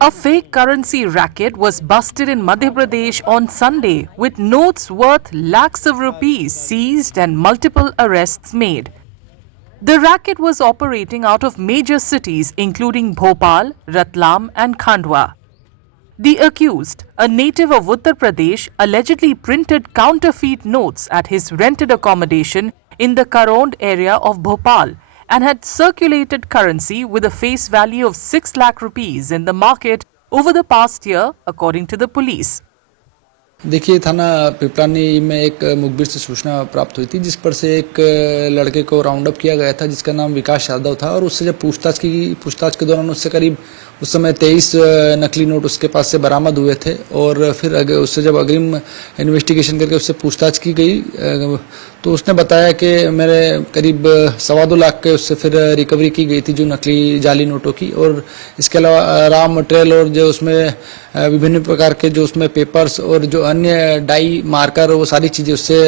A fake currency racket was busted in Madhya Pradesh on Sunday, with notes worth lakhs of rupees seized and multiple arrests made. The racket was operating out of major cities including Bhopal, Ratlam and Khandwa. The accused, a native of Uttar Pradesh, allegedly printed counterfeit notes at his rented accommodation in the Karond area of Bhopal and had circulated currency with a face value of 6 lakh rupees in the market over the past year, according to the police. देखिए, थाना pepperoni में एक मुखबिर से सूचना प्राप्त हुई थी जिस पर से एक लड़के को राउंड अप किया गया था जिसका नाम विकास यादव था, और उससे जब पूछताछ के दौरान उससे करीब उस समय 23 नकली नोट उसके पास से बरामद हुए थे। और फिर उससे जब अग्रिम इन्वेस्टिगेशन करके उससे पूछताछ की गई तो उसने बताया कि मेरे करीब 2.25 लाख के उससे फिर रिकवरी की गई थी जो नकली जाली नोटों की। और इसके अलावा रॉ मटेरियल और जो उसमें विभिन्न प्रकार के जो उसमें पेपर्स और जो अन्य डाई मार्कर वो सारी चीज़ें उससे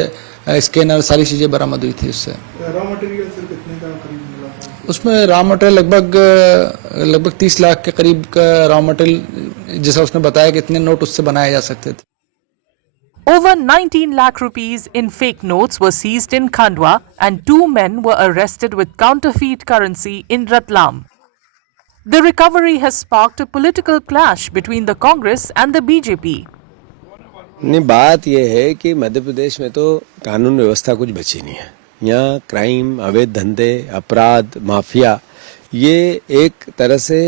स्कैनर सारी चीज़ें बरामद हुई थी उससे। रॉ मटेरियल सर कितने का करीब मिला? उसमें रॉ मटेरियल लगभग 30 लाख के करीब का रॉ मटेरियल, जैसा उसने बताया कि इतने नोट उससे बनाए जा सकते थे। Over 19 lakh rupees in fake notes were seized in Khandwa and 2 men were arrested with counterfeit currency in Ratlam. The recovery has sparked a political clash between the Congress and the BJP. नहीं, बात यह है कि मध्य प्रदेश में तो कानून व्यवस्था कुछ बची नहीं है। यहाँ क्राइम, अवैध धंधे, अपराध, माफिया, ये एक तरह से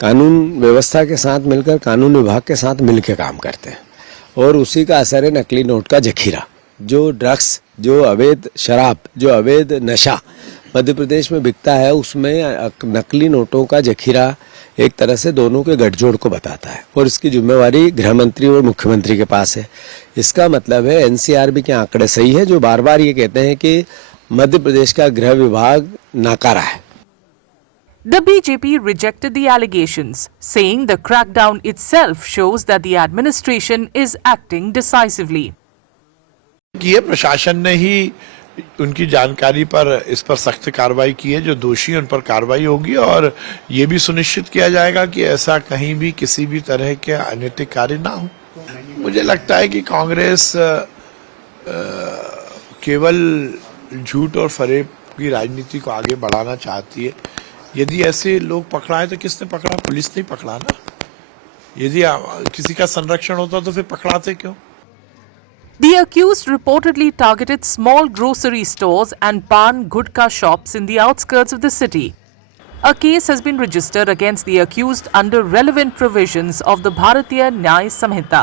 कानून व्यवस्था के साथ मिलकर, कानून विभाग के साथ मिलकर काम करते हैं, और उसी का असर है नकली नोट का जखीरा। जो ड्रग्स, जो अवैध शराब, जो अवैध नशा मध्य प्रदेश में बिकता है, उसमें नकली नोटों का जखीरा एक तरह से दोनों के गठजोड़ को बताता है, और इसकी जिम्मेवारी गृह मंत्री और मुख्यमंत्री के पास है। इसका मतलब है एनसीआरबी के आंकड़े सही है जो बार बार ये कहते हैं कि मध्य प्रदेश का गृह विभाग नाकारा है। The BJP rejected the allegations, saying the crackdown itself shows that the administration is acting decisively. ये प्रशासन ने ही उनकी जानकारी पर इस पर सख्त कार्रवाई की है, जो दोषी उन पर कार्रवाई होगी, और ये भी सुनिश्चित किया जाएगा कि ऐसा कहीं भी किसी भी तरह के अनैतिक कार्य ना हो। मुझे लगता है कि कांग्रेस केवल झूठ और फरेब की राजनीति को आगे बढ़ाना चाहती है। यदि ऐसे लोग पकड़ाए तो किसने पकड़ा? पुलिस ने पकड़ा ना। यदि किसी का संरक्षण होता तो फिर पकड़ाते क्यों? The accused reportedly targeted small grocery stores and pan gudka shops in the outskirts of the city. A case has been registered against the accused under relevant provisions of the Bharatiya Nyaya Samhita.